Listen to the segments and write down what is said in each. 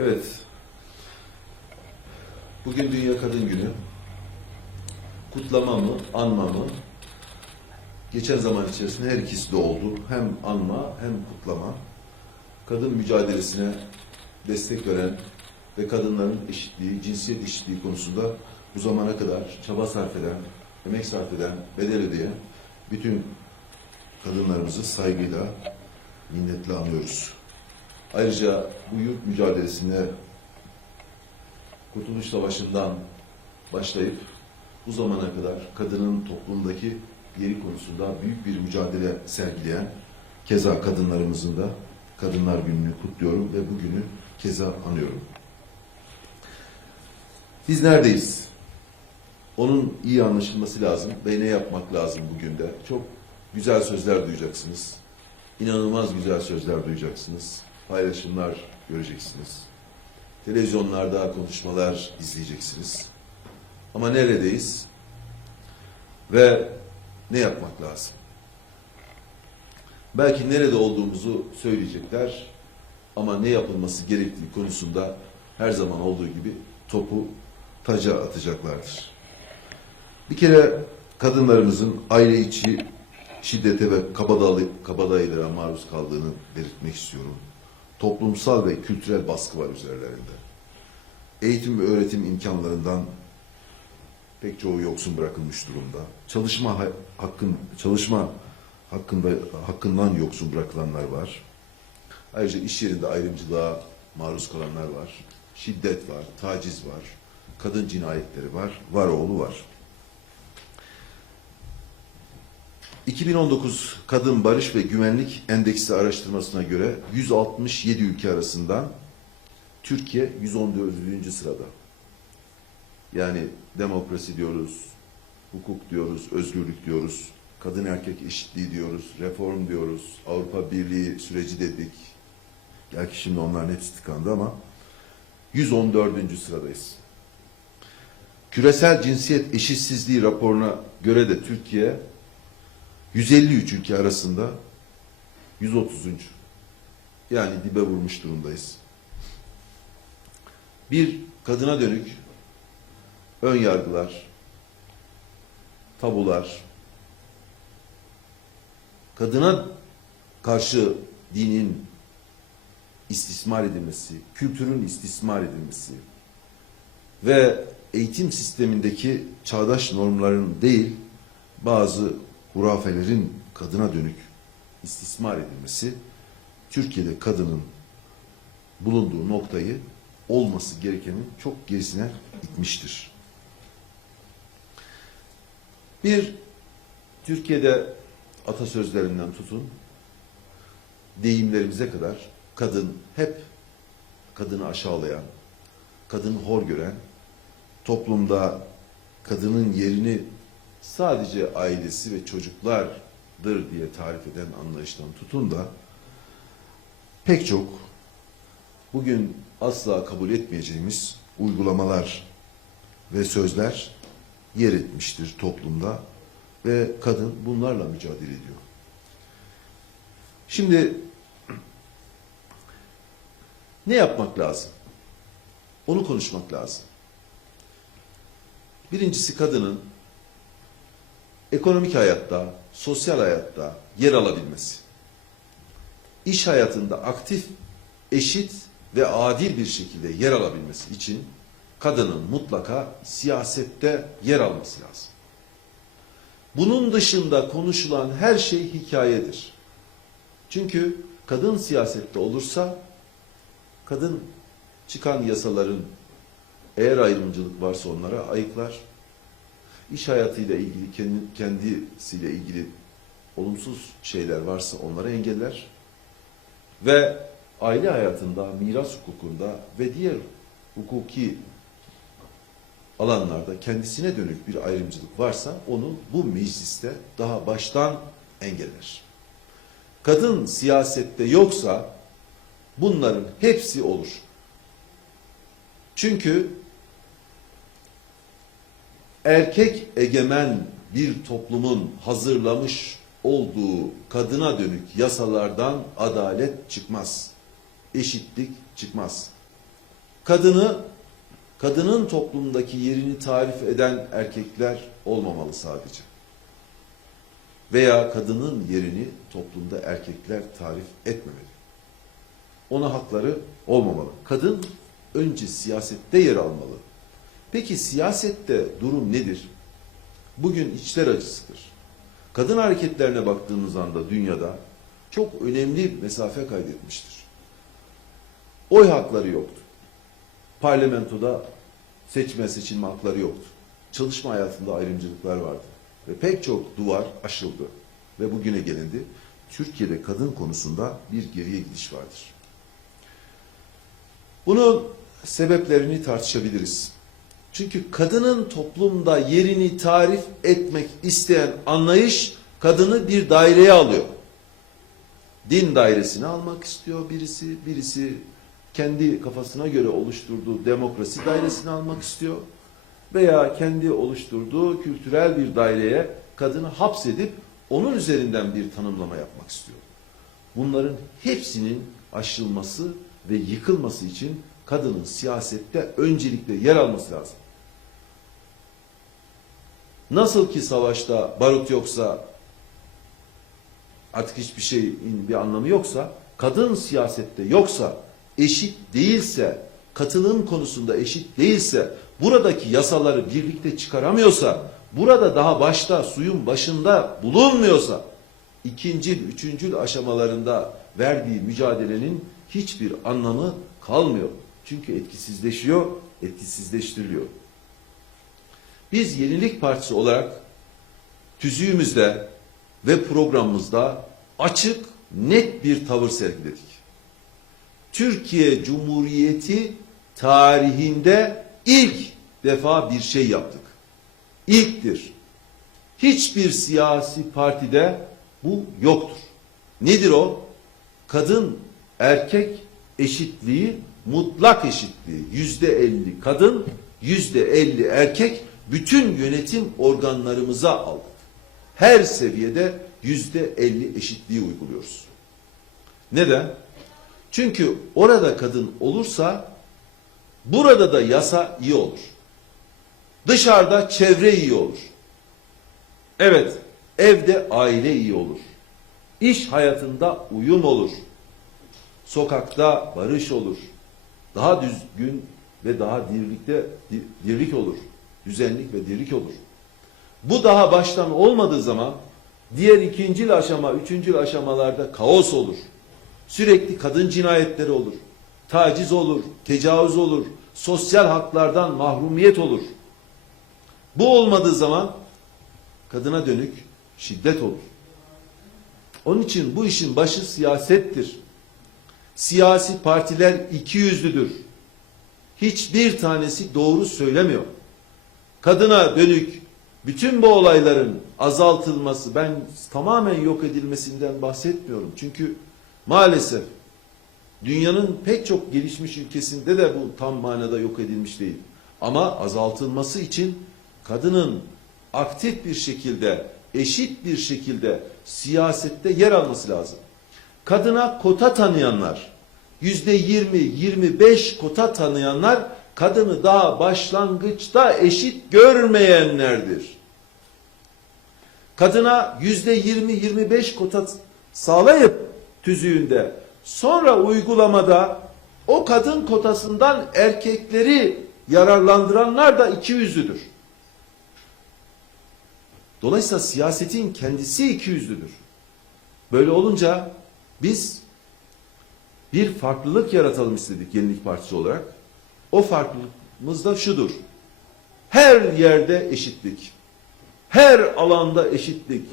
Evet. Bugün Dünya Kadın Günü. Kutlama mı, anma mı? Geçen zaman içerisinde her ikisi de oldu. Hem anma hem kutlama. Kadın mücadelesine destek veren ve kadınların eşitliği, cinsiyet eşitliği konusunda bu zamana kadar çaba sarf eden, emek sarf eden, bedel ödeyen bütün kadınlarımızı saygıyla, minnetle anıyoruz. Ayrıca bu yurt mücadelesine Kurtuluş Savaşı'ndan başlayıp bu zamana kadar kadının toplumdaki yeri konusunda büyük bir mücadele sergileyen keza kadınlarımızın da Kadınlar Günü'nü kutluyorum ve bugünü keza anıyorum. Biz neredeyiz? Onun iyi anlaşılması lazım ve ne yapmak lazım bugün de? Çok güzel sözler duyacaksınız. İnanılmaz güzel sözler duyacaksınız. Paylaşımlar göreceksiniz. Televizyonlarda konuşmalar izleyeceksiniz. Ama neredeyiz? Ve ne yapmak lazım? Belki nerede olduğumuzu söyleyecekler ama ne yapılması gerektiği konusunda her zaman olduğu gibi topu taca atacaklardır. Bir kere kadınlarımızın aile içi şiddete ve kabadayı, kabadayılara maruz kaldığını belirtmek istiyorum. Toplumsal ve kültürel baskı var üzerlerinde. Eğitim ve öğretim imkanlarından pek çoğu yoksun bırakılmış durumda. Çalışma ha- hakkın çalışma hakkında hakkından yoksun bırakılanlar var. Ayrıca iş yerinde ayrımcılığa maruz kalanlar var. Şiddet var, taciz var, kadın cinayetleri var, var oğlu var. 2019 Kadın Barış ve Güvenlik Endeksi araştırmasına göre 167 ülke arasından Türkiye 114. sırada. Yani demokrasi diyoruz, hukuk diyoruz, özgürlük diyoruz, kadın erkek eşitliği diyoruz, reform diyoruz, Avrupa Birliği süreci dedik. Belki şimdi onların hepsi tıkandı ama 114. sıradayız. Küresel cinsiyet eşitsizliği raporuna göre de Türkiye 153 ülke arasında 130. Yani dibe vurmuş durumdayız. Bir kadına dönük ön yargılar, tabular, kadına karşı dinin istismar edilmesi, kültürün istismar edilmesi ve eğitim sistemindeki çağdaş normların değil, bazı hurafelerin kadına dönük istismar edilmesi, Türkiye'de kadının bulunduğu noktayı olması gerekenin çok gerisine itmiştir. Bir, Türkiye'de atasözlerinden tutun, deyimlerimize kadar kadın hep kadını aşağılayan, kadını hor gören, toplumda kadının yerini sadece ailesi ve çocuklardır diye tarif eden anlayıştan tutun da pek çok bugün asla kabul etmeyeceğimiz uygulamalar ve sözler yer etmiştir toplumda ve kadın bunlarla mücadele ediyor. Şimdi ne yapmak lazım? Onu konuşmak lazım. Birincisi kadının ekonomik hayatta, sosyal hayatta yer alabilmesi. İş hayatında aktif, eşit ve adil bir şekilde yer alabilmesi için kadının mutlaka siyasette yer alması lazım. Bunun dışında konuşulan her şey hikayedir. Çünkü kadın siyasette olursa kadın çıkan yasaların eğer ayrımcılık varsa onlara ayıklar. İş hayatıyla ilgili kendi, kendisiyle ilgili olumsuz şeyler varsa onlara engeller. Ve aile hayatında, miras hukukunda ve diğer hukuki alanlarda kendisine dönük bir ayrımcılık varsa onu bu mecliste daha baştan engeller. Kadın siyasette yoksa bunların hepsi olur. Çünkü erkek egemen bir toplumun hazırlamış olduğu kadına dönük yasalardan adalet çıkmaz. Eşitlik çıkmaz. kadını kadının toplumdaki yerini tarif eden erkekler olmamalı sadece. Veya kadının yerini toplumda erkekler tarif etmemeli. Ona hakları olmamalı. Kadın önce siyasette yer almalı. Peki siyasette durum nedir? Bugün içler acısıdır. Kadın hareketlerine baktığımız anda dünyada çok önemli mesafe kaydetmiştir. Oy hakları yoktu. Parlamentoda seçme seçilme hakları yoktu. Çalışma hayatında ayrımcılıklar vardı. Ve pek çok duvar aşıldı. Ve bugüne gelindi. Türkiye'de kadın konusunda bir geriye gidiş vardır. Bunun sebeplerini tartışabiliriz. Çünkü kadının toplumda yerini tarif etmek isteyen anlayış kadını bir daireye alıyor. Din dairesine almak istiyor birisi, birisi kendi kafasına göre oluşturduğu demokrasi dairesine almak istiyor veya kendi oluşturduğu kültürel bir daireye kadını hapsedip onun üzerinden bir tanımlama yapmak istiyor. Bunların hepsinin aşılması ve yıkılması için kadının siyasette öncelikle yer alması lazım. Nasıl ki savaşta barut yoksa artık hiçbir şeyin bir anlamı yoksa, kadın siyasette yoksa, eşit değilse, katılım konusunda eşit değilse, buradaki yasaları birlikte çıkaramıyorsa, burada daha başta suyun başında bulunmuyorsa, ikinci, üçüncül aşamalarında verdiği mücadelenin hiçbir anlamı kalmıyor. Çünkü etkisizleşiyor, etkisizleştiriliyor. Biz Yenilik Partisi olarak tüzüğümüzde ve programımızda açık, net bir tavır sergiledik. Türkiye Cumhuriyeti tarihinde ilk defa bir şey yaptık. İlktir. Hiçbir siyasi partide bu yoktur. Nedir o? Kadın erkek eşitliği, mutlak eşitliği. Yüzde elli kadın, yüzde elli erkek bütün yönetim organlarımıza aldık. Her seviyede yüzde elli eşitliği uyguluyoruz. Neden? Çünkü orada kadın olursa burada da yasa iyi olur. Dışarıda çevre iyi olur. Evet, evde aile iyi olur. İş hayatında uyum olur. Sokakta barış olur. Daha düzgün ve daha dirlikte dirlik olur. Düzenlik ve dirlik olur. Bu daha baştan olmadığı zaman diğer ikinci aşama, üçüncü aşamalarda kaos olur. Sürekli kadın cinayetleri olur. Taciz olur, tecavüz olur, sosyal haklardan mahrumiyet olur. Bu olmadığı zaman kadına dönük şiddet olur. Onun için bu işin başı siyasettir. Siyasi partiler iki yüzlüdür. Hiçbir tanesi doğru söylemiyor. Kadına dönük bütün bu olayların azaltılması, ben tamamen yok edilmesinden bahsetmiyorum. Çünkü maalesef dünyanın pek çok gelişmiş ülkesinde de bu tam manada yok edilmiş değil. Ama azaltılması için kadının aktif bir şekilde, eşit bir şekilde siyasette yer alması lazım. Kadına kota tanıyanlar, yüzde yirmi, yirmi beş kota tanıyanlar kadını daha başlangıçta eşit görmeyenlerdir. Kadına yüzde yirmi, yirmi beş kota sağlayıp tüzüğünde sonra uygulamada o kadın kotasından erkekleri yararlandıranlar da iki yüzlüdür. Dolayısıyla siyasetin kendisi iki yüzlüdür. Böyle olunca biz bir farklılık yaratalım istedik Yenilik Partisi olarak. O farklılığımız da şudur. Her yerde eşitlik. Her alanda eşitlik.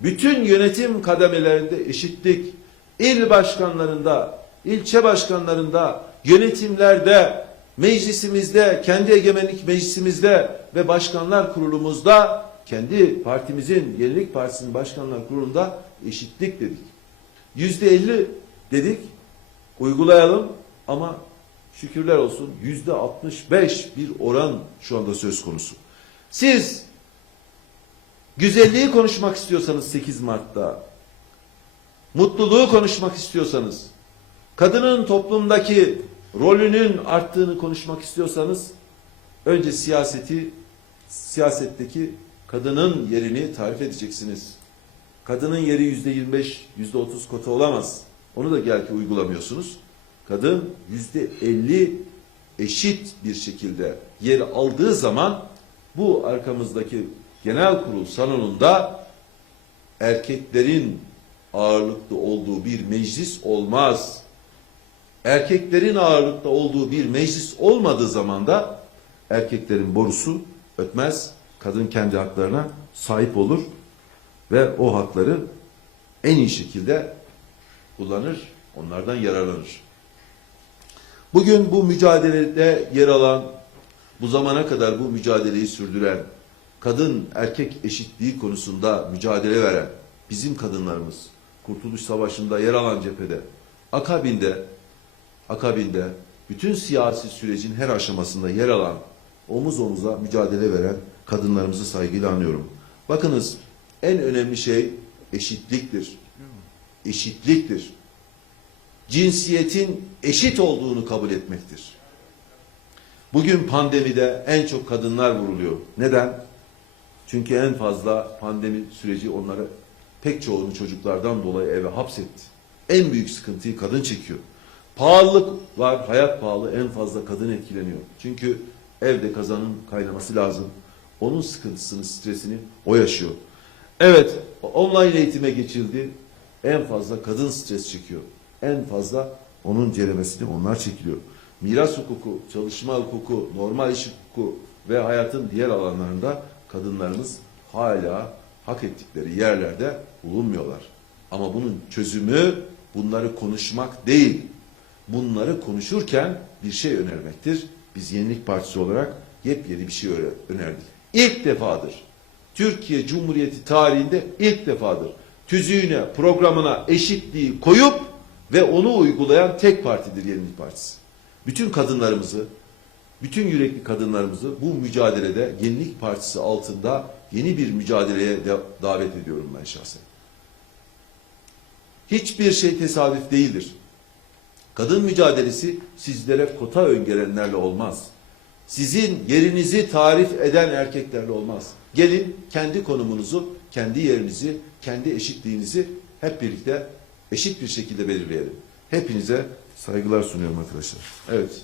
Bütün yönetim kademelerinde eşitlik. İl başkanlarında, ilçe başkanlarında, yönetimlerde, meclisimizde, kendi egemenlik meclisimizde ve başkanlar kurulumuzda, kendi partimizin, Yenilik Partisi'nin başkanlar kurulunda eşitlik dedik. Yüzde elli dedik, uygulayalım ama şükürler olsun yüzde 65 bir oran şu anda söz konusu. Siz güzelliği konuşmak istiyorsanız 8 Mart'ta, mutluluğu konuşmak istiyorsanız, kadının toplumdaki rolünün arttığını konuşmak istiyorsanız önce siyaseti siyasetteki kadının yerini tarif edeceksiniz. Kadının yeri yüzde 25, yüzde 30 kota olamaz. Onu da gel ki uygulamıyorsunuz. Kadın yüzde 50 eşit bir şekilde yer aldığı zaman bu arkamızdaki genel kurul salonunda erkeklerin ağırlıklı olduğu bir meclis olmaz. Erkeklerin ağırlıkta olduğu bir meclis olmadığı zaman da erkeklerin borusu ötmez. Kadın kendi haklarına sahip olur ve o hakları en iyi şekilde kullanır, onlardan yararlanır. Bugün bu mücadelede yer alan, bu zamana kadar bu mücadeleyi sürdüren, kadın erkek eşitliği konusunda mücadele veren bizim kadınlarımız, Kurtuluş Savaşı'nda yer alan cephede, akabinde, akabinde bütün siyasi sürecin her aşamasında yer alan, omuz omuza mücadele veren kadınlarımızı saygıyla anıyorum. Bakınız en önemli şey eşitliktir. Eşitliktir. Cinsiyetin eşit olduğunu kabul etmektir. Bugün pandemide en çok kadınlar vuruluyor. Neden? Çünkü en fazla pandemi süreci onları pek çoğunu çocuklardan dolayı eve hapsetti. En büyük sıkıntıyı kadın çekiyor. Pahalılık var, hayat pahalı en fazla kadın etkileniyor. Çünkü evde kazanın kaynaması lazım. Onun sıkıntısını, stresini o yaşıyor. Evet, online eğitime geçildi. En fazla kadın stres çekiyor. En fazla onun ceremesini onlar çekiliyor. Miras hukuku, çalışma hukuku, normal iş hukuku ve hayatın diğer alanlarında kadınlarımız hala hak ettikleri yerlerde bulunmuyorlar. Ama bunun çözümü bunları konuşmak değil. Bunları konuşurken bir şey önermektir. Biz Yenilik Partisi olarak yepyeni bir şey öne- önerdik. İlk defadır. Türkiye Cumhuriyeti tarihinde ilk defadır. Tüzüğüne, programına eşitliği koyup ve onu uygulayan tek partidir Yenilik Partisi. Bütün kadınlarımızı, bütün yürekli kadınlarımızı bu mücadelede Yenilik Partisi altında yeni bir mücadeleye de- davet ediyorum ben şahsen. Hiçbir şey tesadüf değildir. Kadın mücadelesi sizlere kota öngörenlerle olmaz. Sizin yerinizi tarif eden erkeklerle olmaz. Gelin kendi konumunuzu, kendi yerinizi, kendi eşitliğinizi hep birlikte eşit bir şekilde belirleyelim. Hepinize saygılar sunuyorum arkadaşlar. Evet.